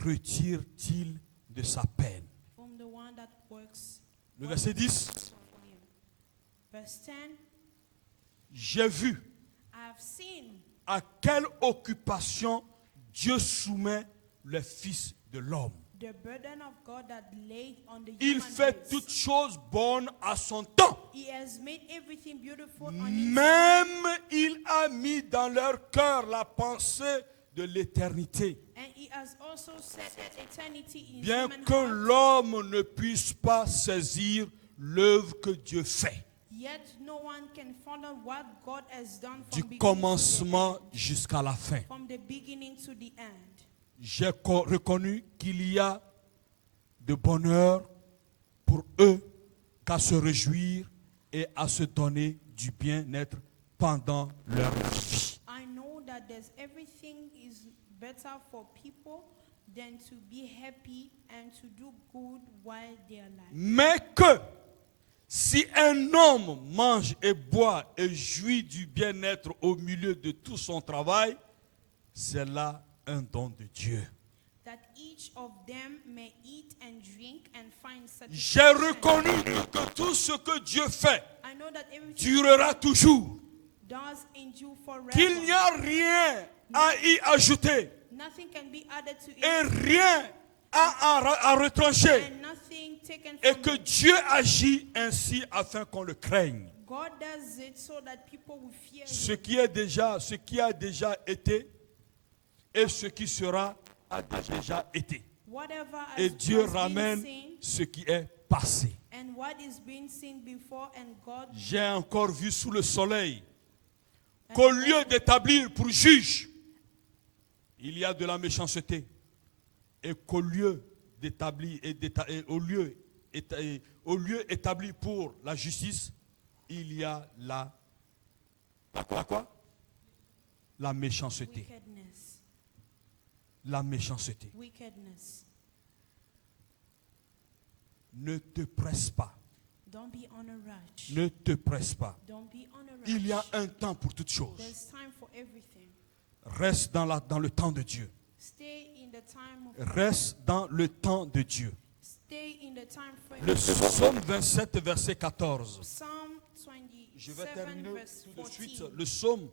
retire-t-il de sa peine? From the one that works. Le verset 10. For him. Verse 10, J'ai vu I have seen à quelle occupation Dieu soumet les fils de l'homme. the burden of God that laid on the Il human fait race. toutes choses bonnes à son temps. He has made everything beautiful on his Même il a mis dans leur cœur la pensée de l'éternité. and he has also set eternity in Bien human que heart. l'homme ne puisse pas saisir l'œuvre que Dieu fait, Yet no one can follow what God has done du from beginning to the commencement end. jusqu'à la fin. From the beginning to the end. J'ai reconnu qu'il y a de bonheur pour eux qu'à se réjouir et à se donner du bien-être pendant leur vie. I know that there's everything is better for people than to be happy and to do good while they are alive. Mais que si un homme mange et boit et jouit du bien-être au milieu de tout son travail, c'est là un don de Dieu. That each of them may eat and drink and find J'ai satisfaction. reconnu que tout ce que Dieu fait I know that everything durera toujours, does endure qu'il n'y forever. a rien à y ajouter Nothing can be added to et it rien à retrancher, and nothing taken et from que it. Dieu agit ainsi afin qu'on le craigne. God does it so that people will fear Ce him. qui a déjà été et ce qui sera a déjà été. Whatever Et has, Dieu has been ramène seen ce qui est passé. and what is being seen before and God J'ai encore vu sous le soleil qu'au lieu d'établir pour juge, il y a de la méchanceté. Et qu'au lieu d'établir et au lieu établi pour la justice, il y a la quoi? La méchanceté. wickedness. La méchanceté. Wickedness. Ne te presse pas. Don't be on a rush. Ne te presse pas. Don't be on a rush. Il y a un temps pour toutes choses. There's time for everything. Reste dans le temps de Dieu. Stay in the time of Reste dans le temps de Dieu. Stay in the time frame. Le psaume 27, verset 14. Psalm Je vais 27 terminer verse tout de suite. 14. Le psaume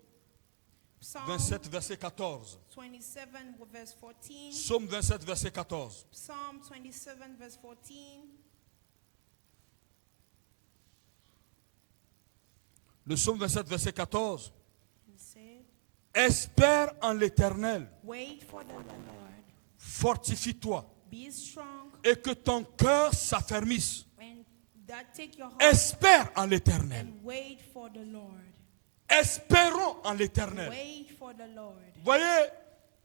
Psalm 27, verset 14. 27 verse 14. Psaume 27, verset 14. Psalm 27 verse 14. Le psaume 27, verset 14. It said, Espère en l'Éternel, wait for the Lord. fortifie-toi Be strong et que ton cœur s'affermisse. and that take your heart Espère en l'Éternel. and wait for the Lord. Espérons en l'Éternel. Wait for the Lord. Voyez,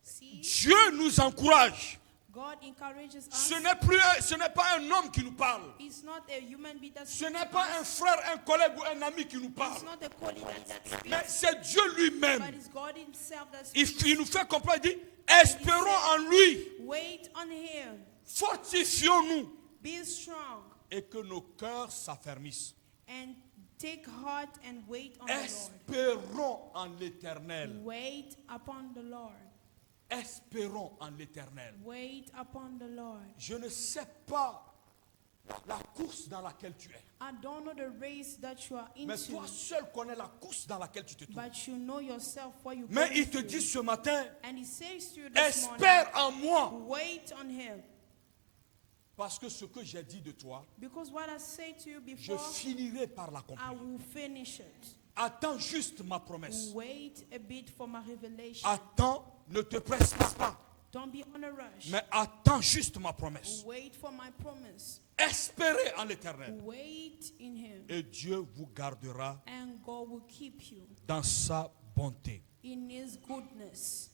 See, Dieu nous encourage. God encourages us. Ce n'est pas un homme qui nous parle. It's not a human being that Ce speaks n'est to pas us. un frère, un collègue ou un ami qui nous parle. It's not a colleague that Mais speaks, c'est Dieu lui-même. but it's God Himself that Il, speaks. il nous fait comprendre, il dit, espérons en lui, Wait on Him. fortifions-nous Be strong et que nos cœurs s'affermissent. and take heart and wait on the Espérons en l'Éternel. Lord. Wait upon the Lord. Espérons en l'Éternel. Wait upon the Lord. Je ne sais pas la course dans laquelle tu es. I don't know the race that you are Mais into, toi seul connais la course dans laquelle tu te trouves. but you know yourself what you Mais go il te through. dit ce matin, And he says to you this morning, espère en moi. wait on him. Parce que ce que j'ai dit de toi, Because what I say to you je before, finirai par I l'accomplir. will finish it. Attends juste ma promesse. Wait a bit for my revelation. Attends, ne te presse pas. Don't be on a rush. Mais attends juste ma promesse. Wait for my promise. Espérez en l'Éternel. Wait in him. Et Dieu vous gardera And God will keep you dans sa bonté. in his goodness.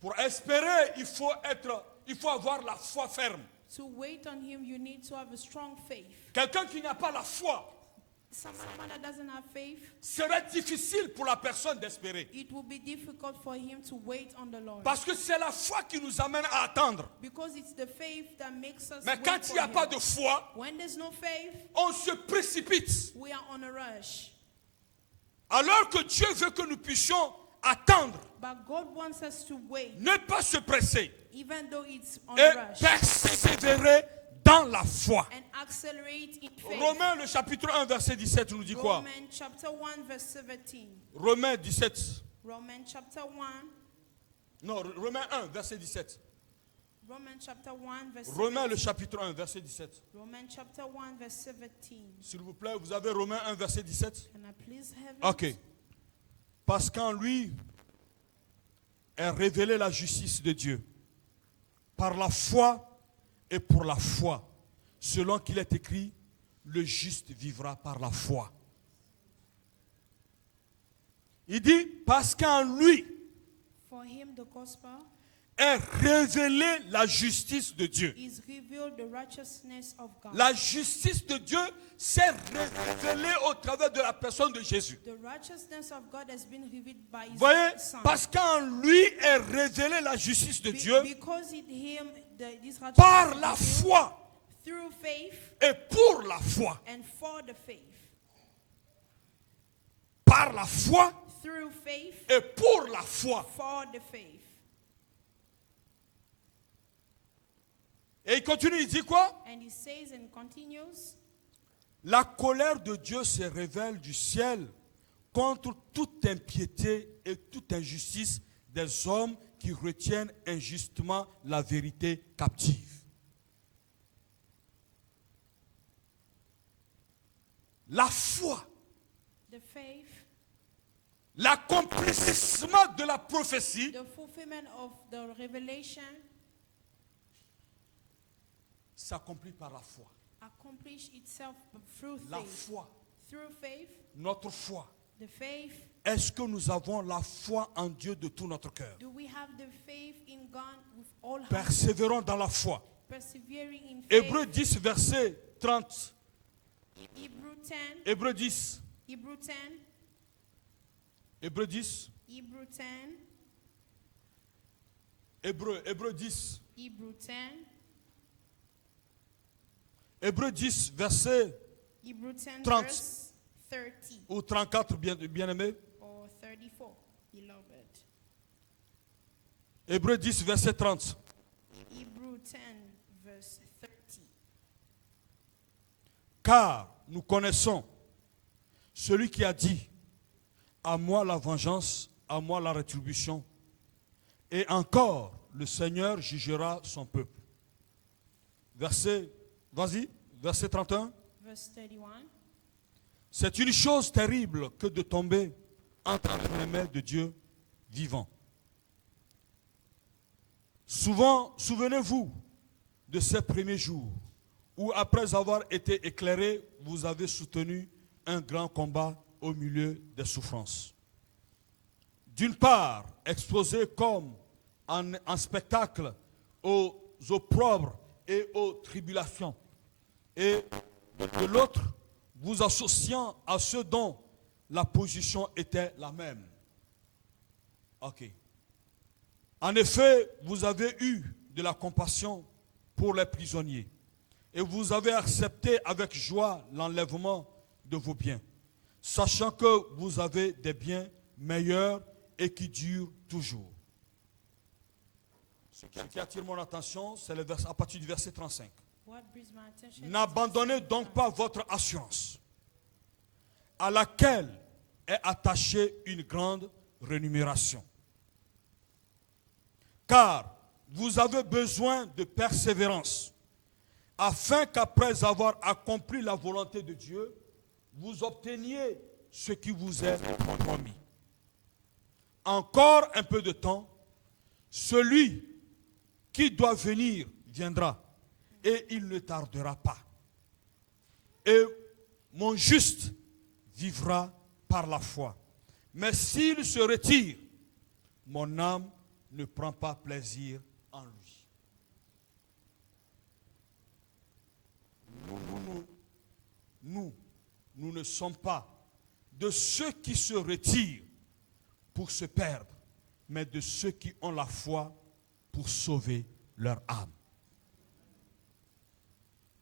Pour espérer, il faut avoir la foi ferme. To wait on him, you need to have a strong faith. Quelqu'un qui n'a pas la foi, Someone that doesn't have faith, serait difficile pour la personne d'espérer. it will be difficult for him to wait on the Lord. Parce que c'est la foi qui nous amène à attendre. Because it's the faith that makes us Mais wait quand il for n'y a him. pas de foi, When there's no faith, on se précipite. we are on a rush. Alors que Dieu veut que nous puissions attendre, But God wants us to wait, ne pas se presser even though it's on et a rush, persévérer dans la foi. and accelerate in faith. Romains le chapitre 1 verset 17 nous dit quoi? Romans chapter 1 verse 17. Romains 17. Romans chapter 1. Non, Romains 1 verset 17. Romans chapter 1 verse Romains le 17. chapitre 1 verset 17. Romans chapter 1 verse 17. S'il vous plaît, vous avez Romains 1 verset 17? Can I please have it? Ok. Parce qu'en lui est révélée la justice de Dieu. Par la foi et pour la foi. Selon qu'il est écrit, le juste vivra par la foi. Il dit, parce qu'en lui For him the gospel est révélée la justice de Dieu. is revealed the righteousness of God. La justice de Dieu s'est révélée au travers de la personne de Jésus. The righteousness of God has been revealed by his Voyez, son. parce qu'en lui est révélée la justice de Dieu Because in him this righteousness par is la revealed foi through faith et pour la foi. and for the faith. Par la foi Through faith et pour la foi. for the faith. Et il continue, il dit quoi? And he says and continues, La colère de Dieu se révèle du ciel contre toute impiété et toute injustice des hommes qui retiennent injustement la vérité captive. La foi, the faith, l'accomplissement de la prophétie the fulfillment of the revelation s'accomplit par la foi. accomplish itself through La faith. foi, Through faith, notre foi. the faith. Est-ce que nous avons la foi en Dieu de tout notre cœur? Do we have the faith in God with all heart? Persévérons dans la foi. Persevering in faith. Hébreux 10, verset 30. Hebrew 10. Hébreux 10. Hebrew 10. Hébreux 10. Hebrew 10. Hébreux 10. Hebrew 10. Hébreux 10, verset Hebrew 10 30. verse 30 ou 34, bien-aimé. or 34, beloved. Hébreux 10, verset 30. Hebrew 10 verse 30. Car nous connaissons celui qui a dit, à moi la vengeance, à moi la rétribution. Et encore, le Seigneur jugera son peuple. Vas-y, verset 31. Verse 31. C'est une chose terrible que de tomber entre les mains de Dieu vivant. Souvent, souvenez-vous de ces premiers jours où, après avoir été éclairé, vous avez soutenu un grand combat au milieu des souffrances. D'une part, exposé comme en spectacle aux opprobres et aux tribulations, et de l'autre, vous associant à ceux dont la position était la même. Ok. En effet, vous avez eu de la compassion pour les prisonniers et vous avez accepté avec joie l'enlèvement de vos biens, sachant que vous avez des biens meilleurs et qui durent toujours. Ce qui attire mon attention, c'est à partir du verset 35. What brings my attention is N'abandonnez verse donc 9. pas votre assurance, à laquelle est attachée une grande rémunération. Car vous avez besoin de persévérance, afin qu'après avoir accompli la volonté de Dieu, vous obteniez ce qui vous est promis. Encore un peu de temps, celui qui doit venir viendra, et il ne tardera pas. Et mon juste vivra par la foi. Mais s'il se retire, mon âme ne prend pas plaisir en lui. Nous ne sommes pas de ceux qui se retirent pour se perdre, mais de ceux qui ont la foi pour sauver leur âme.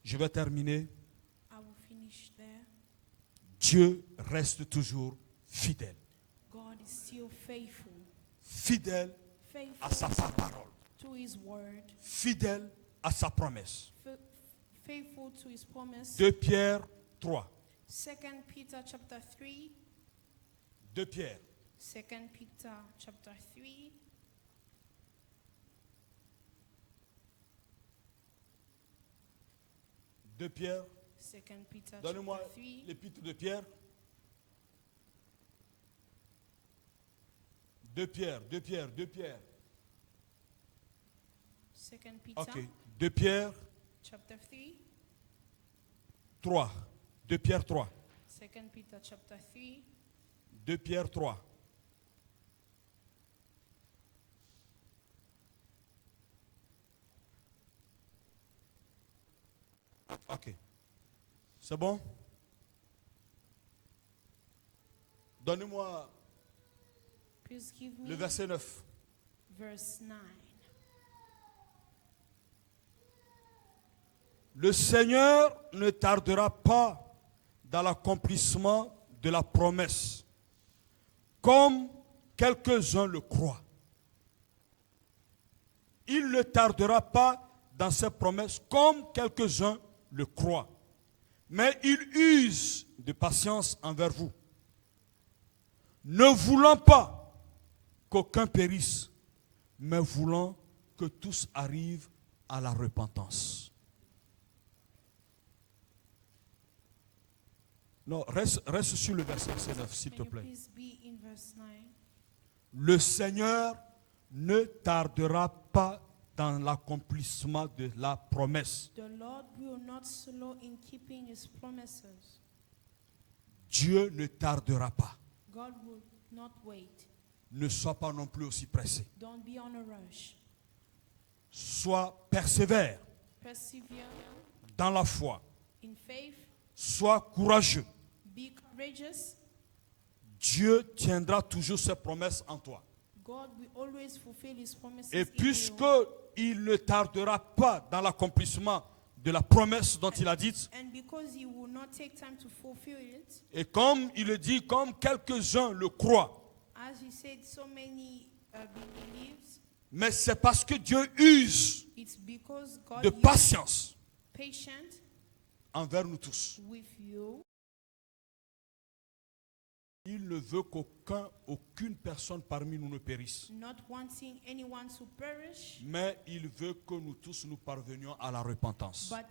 Je vais terminer. I will finish there. Dieu reste toujours fidèle. God is still faithful. Fidèle à sa Faithful parole. to his word. Fidèle à sa promesse. Faithful to his promise. 2 Pierre 3. 2 Peter chapter 3. 2 Pierre 2 Peter chapter 3. de Pierre. 2 Peter Donnez-moi chapter 3. l'épître de Pierre. 2 Pierre, 2 Pierre, 2 Pierre. 2 Peter Ok. 2 Pierre chapter 3. 3. 2 Pierre 3. 2 Peter chapter 3. 2 Pierre 3. Ok. C'est bon? Donnez-moi Please give me le verset 9. verse 9. Le Seigneur ne tardera pas dans l'accomplissement de la promesse, comme quelques-uns le croient. Il ne tardera pas dans ses promesses, comme quelques-uns le croient. Mais il use de patience envers vous, ne voulant pas qu'aucun périsse, mais voulant que tous arrivent à la repentance. Non, reste sur le verset 9, s'il te Can you plaît. please be in verse 9? Le Seigneur ne tardera pas dans l'accomplissement de la promesse. The Lord will not slow in keeping his promises. Dieu ne tardera pas. God will not wait. Ne sois pas non plus aussi pressé. Don't be on a rush. Sois persévère Persevere dans la foi. in faith. Sois courageux. Be courageous. Dieu tiendra toujours ses promesses en toi. God will always fulfill his promises Et in puisque you. il ne tardera pas dans l'accomplissement de la promesse dont il a dit, And because he will not take time to fulfill it, et comme il le dit, comme quelques-uns le croient, as he said, so many believes, mais c'est parce que Dieu use it's because God de is patience patient envers nous tous. with you. Il ne veut aucune personne parmi nous ne périsse. Not wanting anyone to perish, Mais il veut que nous tous nous parvenions à la repentance. but